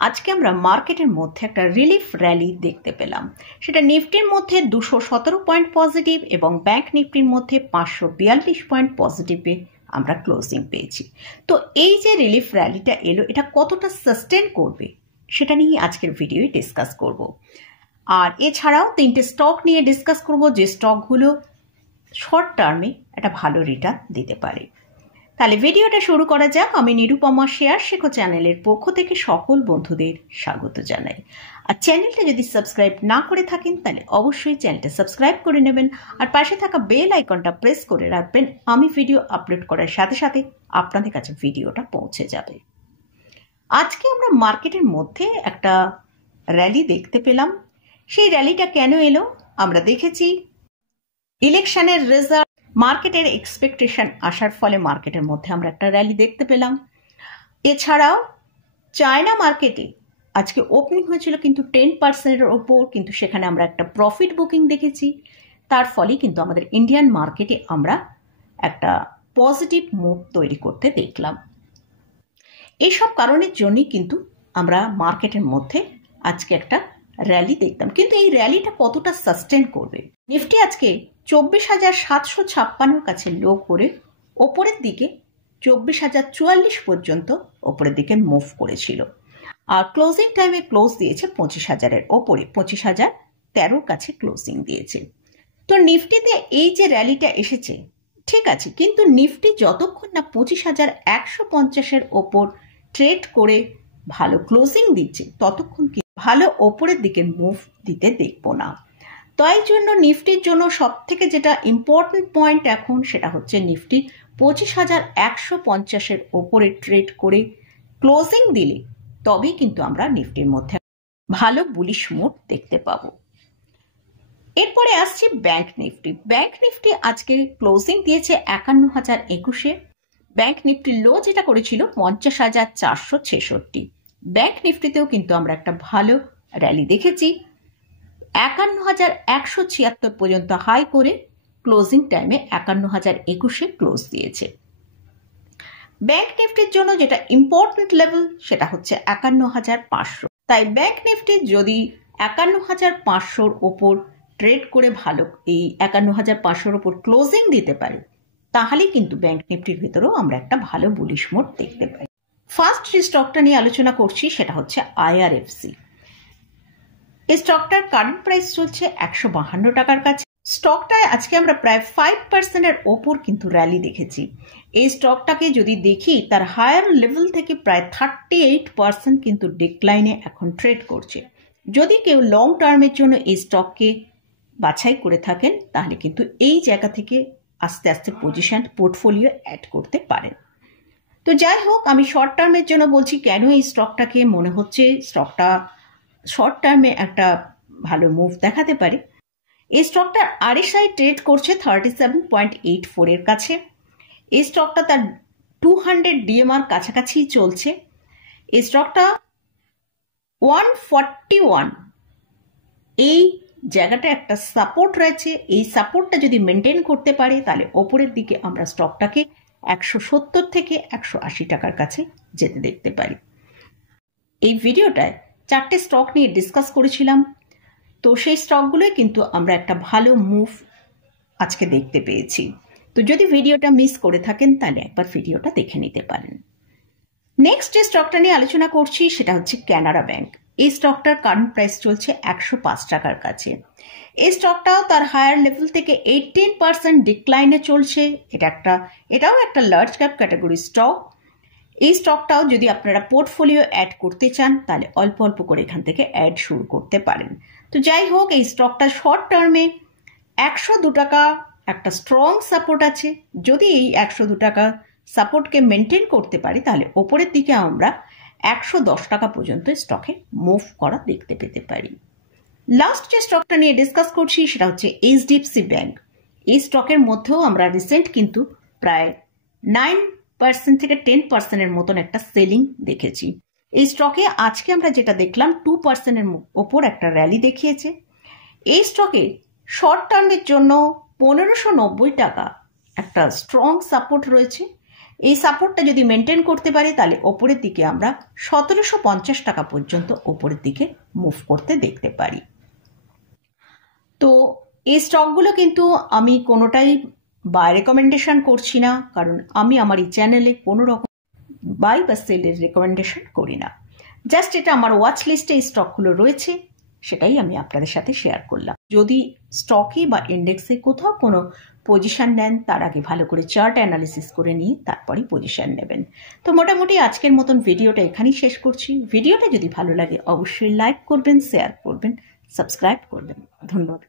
আজকে আমরা মার্কেটের মধ্যে একটা রিলিফ র্যালি দেখতে পেলাম। সেটা নিফটির মধ্যে 217 পয়েন্ট পজিটিভ এবং ব্যাংক নিফটির মধ্যে 542 পয়েন্ট পজিটিভে আমরা ক্লোজিং পেয়েছি। তো এই যে রিলিফ র্যালিটা এলো, এটা কতটা সাস্টেন করবে সেটা নিয়ে আজকের ভিডিওয়ে ডিসকাস করব। আর এছাড়াও 3টে স্টক নিয়ে ডিসকাস করব, যে স্টকগুলো শর্ট টার্মে একটা ভালো রিটার্ন দিতে পারে। তাহলে ভিডিওটা শুরু করা যাক। আমি নিরুপমা শেয়ার শেখো চ্যানেলের পক্ষ থেকে সকল বন্ধুদের স্বাগত জানাই। আর চ্যানেলটা যদি সাবস্ক্রাইব না করে থাকেন তাহলে অবশ্যই চ্যানেলটা সাবস্ক্রাইব করে নেবেন, আর পাশে থাকা বেল আইকনটা প্রেস করে রাখবেন। আমি ভিডিও আপলোড করার সাথে সাথে আপনাদের কাছে ভিডিওটা পৌঁছে যাবে। আজকে আমরা মার্কেটের মধ্যে একটা র্যালি দেখতে পেলাম। সেই র্যালিটা কেন এলো? আমরা দেখেছি ইলেকশনের রেজাল্ট, মার্কেটের এক্সপেকটেশন আসার ফলে মার্কেটের মধ্যে আমরা একটা র্যালি দেখতে পেলাম। এছাড়াও চায়না মার্কেটে আজকে ওপেনিং হয়েছিল কিন্তু 10%-এর ওপর, কিন্তু সেখানে আমরা একটা প্রফিট বুকিং দেখেছি। তার ফলে কিন্তু আমাদের ইন্ডিয়ান মার্কেটে আমরা একটা পজিটিভ মুভ তৈরি করতে দেখলাম। এইসব কারণের জন্যই কিন্তু আমরা মার্কেটের মধ্যে আজকে একটা র্যালি দেখতাম। কিন্তু এই র্যালিটা কতটা সাস্টেন করবে? নিফটি আজকে 24,756 কাছে লো করে ওপরের দিকে 24,044 পর্যন্ত ওপরের দিকে মুভ করেছিল, আর ক্লোজিং টাইমে ক্লোজ দিয়েছে 25,000-এর ওপরে, 25,013 কাছে ক্লোজিং দিয়েছে। তো নিফটিতে এই যে র্যালিটা এসেছে ঠিক আছে, কিন্তু নিফটি যতক্ষণ না 25,150-এর ওপর ট্রেড করে ভালো ক্লোজিং দিচ্ছে ততক্ষণ কি ভালো ওপরের দিকে মুভ দিতে দেখবো না। তাই জন্য নিফটির জন্য সব থেকে যেটা ইম্পর্টেন্ট পয়েন্ট এখন, সেটা হচ্ছে নিফটি 25,150-এর ওপরে ট্রেড করে ক্লোজিং দিলে তবেই কিন্তু আমরা নিফটির মধ্যে ভালো বুলিশ মুড দেখতে পাবো। এরপরে আসছি ব্যাংক নিফটি। ব্যাংক নিফটি আজকে ক্লোজিং দিয়েছে 51,021-এ। ব্যাংক নিফটির লো যেটা করেছিল 50,466। ব্যাংক নিফটিতেও কিন্তু আমরা একটা ভালো র্যালি দেখেছি। 51,176 পর্যন্ত হাই করে ক্লোজিং টাইমে 51,021-এ ক্লোজ দিয়েছে। ব্যাংক নিফটির জন্য যেটা ইম্পর্টেন্ট লেভেল সেটা হচ্ছে 51,500। তাই ব্যাংক নিফটি যদি 51,500-র ওপর ট্রেড করে ভালো এই 51,500-র ওপর ক্লোজিং দিতে পারে, তাহলে কিন্তু ব্যাংক নিফটির ভেতরেও আমরা একটা ভালো বুলিশ মোড দেখতে পাই। ফার্স্ট যে স্টকটা নিয়ে আলোচনা করছি সেটা হচ্ছে IRFC। এই স্টকটার কারেন্ট প্রাইস চলছে 152 টাকার কাছে। স্টকটায় আজকে আমরা প্রায় 5%-এর ওপর কিন্তু র্যালি দেখেছি। এই স্টকটাকে যদি দেখি, তার হায়ার লেভেল থেকে প্রায় 38% কিন্তু ডিক্লাইনে এখন ট্রেড করছে। যদি কেউ লং টার্মের জন্য এই স্টককে বাছাই করে থাকেন তাহলে কিন্তু এই জায়গা থেকে আস্তে আস্তে পজিশন পোর্টফোলিও অ্যাড করতে পারেন। তো যাই হোক, আমি শর্ট টার্মের জন্য বলছি কেন এই স্টকটাকে মনে হচ্ছে স্টকটা শর্ট টার্মে একটা ভালো মুভ দেখাতে পারে। এই স্টকটার RSI ট্রেড করছে 37.84-এর কাছে। এই স্টকটা তার 200 DMR কাছাকাছি চলছে। এই স্টকটা 141 এই জায়গাটা একটা সাপোর্ট রয়েছে। এই সাপোর্টটা যদি মেনটেন করতে পারে তাহলে ওপরের দিকে আমরা স্টকটাকে 170 থেকে 180 টাকার কাছে যেতে দেখতে পারি। এই ভিডিওটায় 4টে স্টক নিয়ে ডিসকাস করেছিলাম, তো সেই স্টকগুলোই কিন্তু আমরা একটা ভালো মুভ আজকে দেখতে পেয়েছি। তো যদি ভিডিওটা মিস করে থাকেন তাহলে একবার ভিডিওটা দেখে নিতে পারেন। নেক্সট যে স্টকটা নিয়ে আলোচনা করছি সেটা হচ্ছে কানাড়া ব্যাংক। এই স্টকটার কারেন্ট প্রাইস চলছে 105 টাকার কাছে। এই স্টকটাও তার হায়ার লেভেল থেকে 18% ডিক্লাইনে চলছে। এটাও একটা লার্জ ক্যাপ ক্যাটাগরি স্টক। এই স্টকটাও যদি আপনারা পোর্টফোলিও অ্যাড করতে চান তাহলে অল্প অল্প করে এখান থেকে অ্যাড শুরু করতে পারেন। তো যাই হোক, এই স্টকটা শর্ট টার্মে 102 টাকা একটা স্ট্রং সাপোর্ট আছে। যদি এই 102 টাকা সাপোর্টকে মেনটেন করতে পারি তাহলে ওপরের দিকে আমরা 110 টাকা পর্যন্ত স্টকে মুভ করা দেখতে পেতে পারি। লাস্ট যে স্টকটা নিয়ে ডিসকাস করছি সেটা হচ্ছে HDFC ব্যাংক। এই স্টকের মধ্যেও আমরা রিসেন্ট কিন্তু প্রায় 9% থেকে 10%-এর মতন একটা সেলিং দেখেছি। এই স্টকে আজকে আমরা যেটা দেখলাম 2%-এর ওপর একটা র্যালি দেখিয়েছে। এই স্টকে শর্ট টার্মের জন্য 1590 টাকা একটা স্ট্রং সাপোর্ট রয়েছে। এই সাপোর্টটা যদি মেনটেন করতে পারি তাহলে ওপরের দিকে আমরা 1750 টাকা পর্যন্ত ওপরের দিকে মুভ করতে দেখতে পারি। তো এই স্টকগুলো কিন্তু আমি কোনোটাই বাই রেকমেন্ডেশন করছি না, কারণ আমি আমার এই চ্যানেলে কোনো রকম বাই বা সেলের রেকমেন্ডেশন করি না। জাস্ট এটা আমার ওয়াচ লিস্টে এই স্টকগুলো রয়েছে, সেটাই আমি আপনাদের সাথে শেয়ার করলাম। যদি স্টকে বা ইন্ডেক্সে কোথাও কোনো পজিশন নেন তার আগে ভালো করে চার্ট অ্যানালিসিস করে নিয়ে তারপরেই পজিশন নেবেন। তো মোটামুটি আজকের মতন ভিডিওটা এখানেই শেষ করছি। ভিডিওটা যদি ভালো লাগে অবশ্যই লাইক করবেন, শেয়ার করবেন, সাবস্ক্রাইব করবেন। ধন্যবাদ।